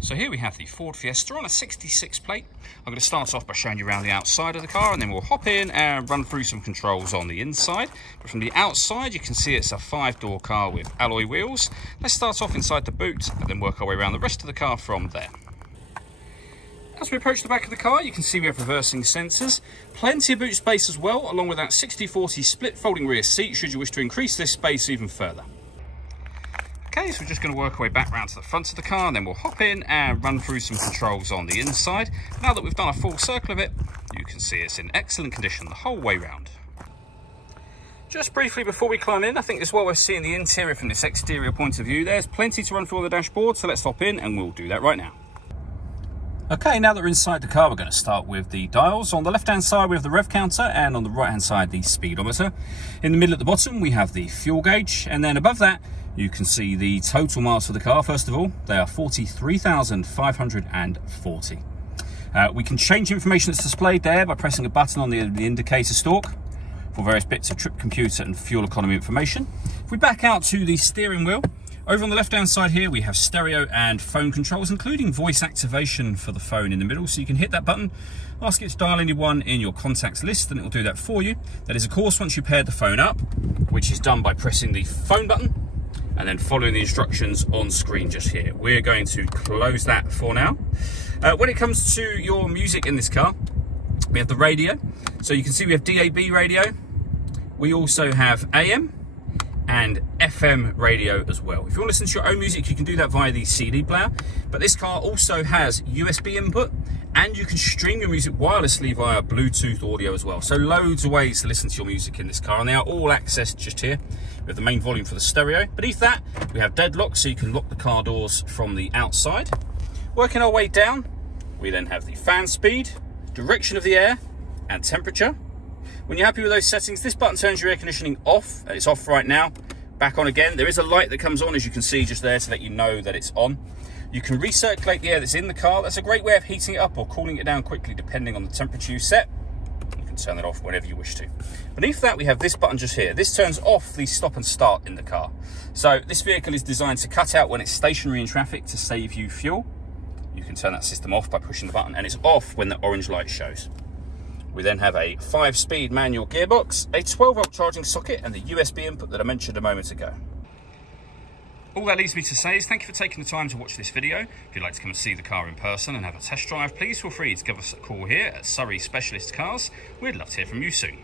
So here we have the Ford Fiesta on a 66 plate. I'm going to start off by showing you around the outside of the car, and then we'll hop in and run through some controls on the inside. But from the outside, you can see it's a 5-door car with alloy wheels. Let's start off inside the boot and then work our way around the rest of the car from there. As we approach the back of the car, you can see we have reversing sensors, plenty of boot space as well, along with that 60/40 split folding rear seat should you wish to increase this space even further. Okay, so we're just going to work our way back round to the front of the car, and then we'll hop in and run through some controls on the inside. Now that we've done a full circle of it, you can see it's in excellent condition the whole way round. Just briefly before we climb in, I think this is what we're seeing the interior from this exterior point of view. There's plenty to run through on the dashboard, so let's hop in and we'll do that right now. Okay, now that we're inside the car, we're going to start with the dials. On the left-hand side, we have the rev counter, and on the right-hand side, the speedometer. In the middle at the bottom, we have the fuel gauge, and then above that, you can see the total miles for the car. First of all, they are 43,540. We can change information that's displayed there by pressing a button on the indicator stalk for various bits of trip computer and fuel economy information. If we back out to the steering wheel, over on the left-hand side here, we have stereo and phone controls, including voice activation for the phone in the middle. So you can hit that button, ask it to dial anyone in your contacts list, and it will do that for you. That is, of course, once you paired the phone up, which is done by pressing the phone button and then following the instructions on screen just here. We're going to close that for now. When it comes to your music in this car, we have the radio. So you can see we have DAB radio. We also have AM and FM radio as well. If you want to listen to your own music, you can do that via the CD player, but this car also has USB input, and you can stream your music wirelessly via Bluetooth audio as well. So loads of ways to listen to your music in this car, and they are all accessed just here. We have the main volume for the stereo. Beneath that, we have deadlock, so you can lock the car doors from the outside. Working our way down, we then have the fan speed, direction of the air, and temperature. When you're happy with those settings, this button turns your air conditioning off, and it's off right now. Back on again. There is a light that comes on, as you can see just there, to let you know that it's on. You can recirculate the air that's in the car. That's a great way of heating it up or cooling it down quickly, depending on the temperature you set. You can turn that off whenever you wish to. Beneath that, we have this button just here. This turns off the stop and start in the car. So this vehicle is designed to cut out when it's stationary in traffic to save you fuel. You can turn that system off by pushing the button, and it's off when the orange light shows. We then have a 5-speed manual gearbox, a 12-volt charging socket, and the USB input that I mentioned a moment ago. All that leaves me to say is thank you for taking the time to watch this video. If you'd like to come and see the car in person and have a test drive, please feel free to give us a call here at Surrey Specialist Cars. We'd love to hear from you soon.